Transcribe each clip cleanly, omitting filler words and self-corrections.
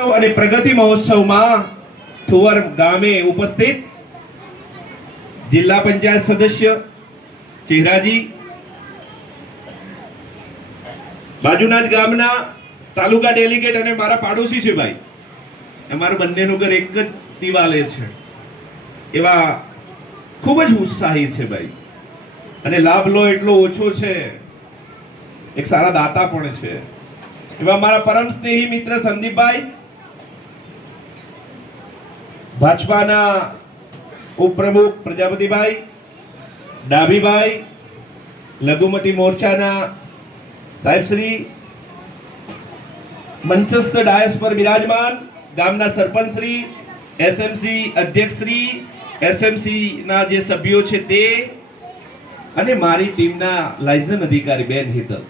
અને પ્રગતિ મહોત્સવમાં થુવર ગામે ઉપસ્થિત જિલ્લા પંચાયત સદસ્ય ચેહરાજી, બાજુના જ ગામના તાલુકા ડેલિગેટ અને મારા પાડોશી છે ભાઈ, અમારું બંનેનું ઘર એક જ દિવાલે છે, એવા ખૂબ જ ઉત્સાહી છે ભાઈ, અને લાભ લો એટલો ઓછો છે, એક સારા દાતા પણ છે એવા મારા પરમ સ્નેહી મિત્ર સંદીપભાઈ, ભાજપાના ઉપપ્રમુખ પ્રજાપતિભાઈ, ડાભીભાઈ, લઘુમતી મોરચાના સાહેબશ્રી, મંચસ્થ ડાયસ પર બિરાજમાન ગામના સરપંચશ્રી, એસએમસી અધ્યક્ષશ્રી, એસએમસી ના જે સભ્યો છે તે, અને મારી ટીમના લાયસન્સ અધિકારી બેન હેતલ.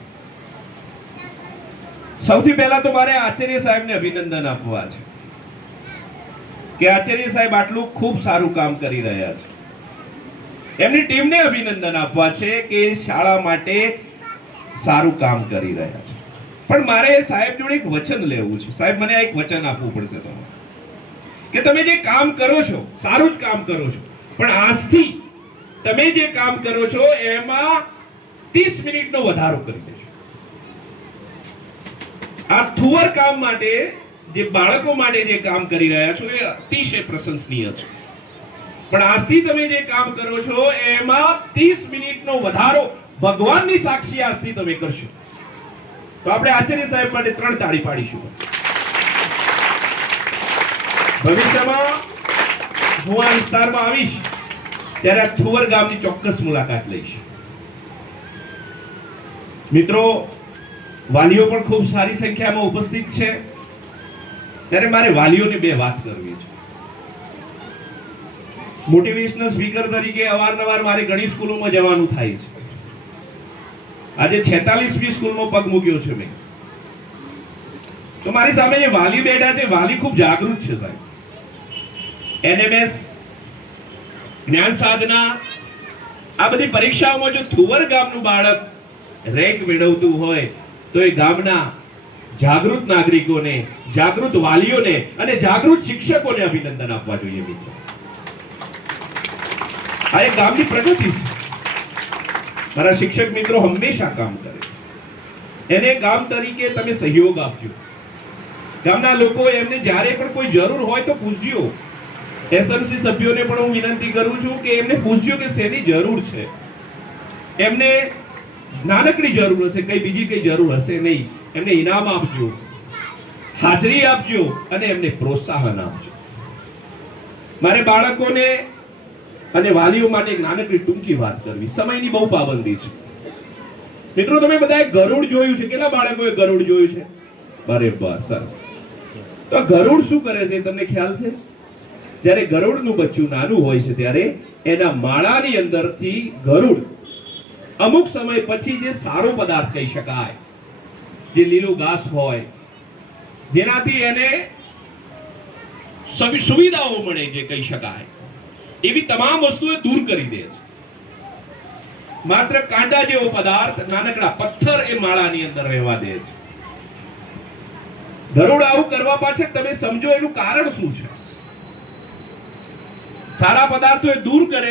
સૌથી પહેલા તો મારે આચાર્ય સાહેબને અભિનંદન આપવા છે કે આચાર્ય સાહેબ આટલું ખૂબ સારું કામ કરી રહ્યા છે. એમની ટીમને અભિનંદન આપવા છે કે શાળા માટે સારું કામ કરી રહ્યા છે. પણ મારે સાહેબ જોડે એક વચન લેવું છે. સાહેબ, મને એક વચન આપવું પડશે તમારે કે તમે જે કામ કરો છો સારું જ કામ કરો છો, પણ આજથી તમે જે કામ કરો છો એમાં 30 મિનિટનો વધારો કરી દેજો. આ થુવર કામ માટે જે બાળકો માટે જે કામ કરી રહ્યા છો એ અતિશય પ્રશંસનીય છે, પણ આજથી તમે જે કામ કરો છો એમાં 30 મિનિટનો વધારો ભગવાનની સાક્ષી આજથી તમે કરશો. તો આપણે આચાર્ય સાહેબ માટે 3 તાળી પાડીશું. ભવિષ્યમાં હું આ વિસ્તારમાં આવીશ ત્યારે આ થુવર ગામની ચોક્કસ મુલાકાત લઈશ. મિત્રો, વાલીઓ પણ ખૂબ સારી સંખ્યામાં ઉપસ્થિત છે, ત્યારે મારે વાલીઓને 2 વાત કરવી છે. મોટિવેશનલ સ્પીકર તરીકે અવારનવાર મારે ઘણી સ્કૂલોમાં જવાનું થાય છે. આજે 46મી સ્કૂલમાં પગ મૂક્યો છે મેં, તો મારી સામે જે વાલી બેઠા છે, વાલી ખૂબ જાગૃત છે સાહેબ. એનએમએસ, જ્ઞાન સાધના, આ બધી પરીક્ષાઓમાં જો થુવર ગામનું બાળક રેન્ક મેળવતું હોય તો એ ગામના જાગૃત નાગરિકોને, જાગૃત વાલીઓને અને જાગૃત શિક્ષકોને અભિનંદન આપવા જોઈએ મિત્રો. આ એક ગામની પ્રગતિ છે. મારા શિક્ષક મિત્રો હંમેશા કામ કરે છે, એને ગામ તરીકે તમે સહયોગ આપજો. ગામના લોકો એમને જ્યારે પણ કોઈ જરૂર હોય તો પૂછજો. એસએમસી સભ્યોને પણ હું વિનંતી કરું છું કે એમને પૂછજો કે શેની જરૂર છે. એમને નાનકડી જરૂર હશે, કઈ બીજી કઈ જરૂર હશે નહીં, એમને ઇનામ આપજો, હાજરી આપજો અને એમને પ્રોત્સાહન આપજો. મારે બાળકોને અને વાલીઓ માટે એક નાનકડી ટૂંકી વાત કરવી. સમયની બહુ પાબંદી છે મિત્રો. તમે બધાએ ગરુડ જોયું છે? કેટલા બાળકોએ ગરુડ જોયું છે? બરાબર, સરસ. તો ગરુડ શું કરે છે તમને ખ્યાલ છે? જ્યારે ગરુડનું બચ્ચું નાનું હોય છે ત્યારે એના માળાની અંદરથી ગરુડ અમુક સમય પછી જે સારો પદાર્થ કહી શકાય, જે લીલું ઘાસ હોય, જેનાથી એને સુવિધાઓ મળે, જે કહી શકાય એવી તમામ વસ્તુઓ દૂર કરી દે છે. માત્ર કાંટા જેવો પદાર્થ, નાનકડા પથ્થર એ માળાની અંદર રહેવા દે છે. ગરુડ આવું કરવા પાછળ તમે સમજો એનું કારણ શું છે? સારા પદાર્થો એ દૂર કરે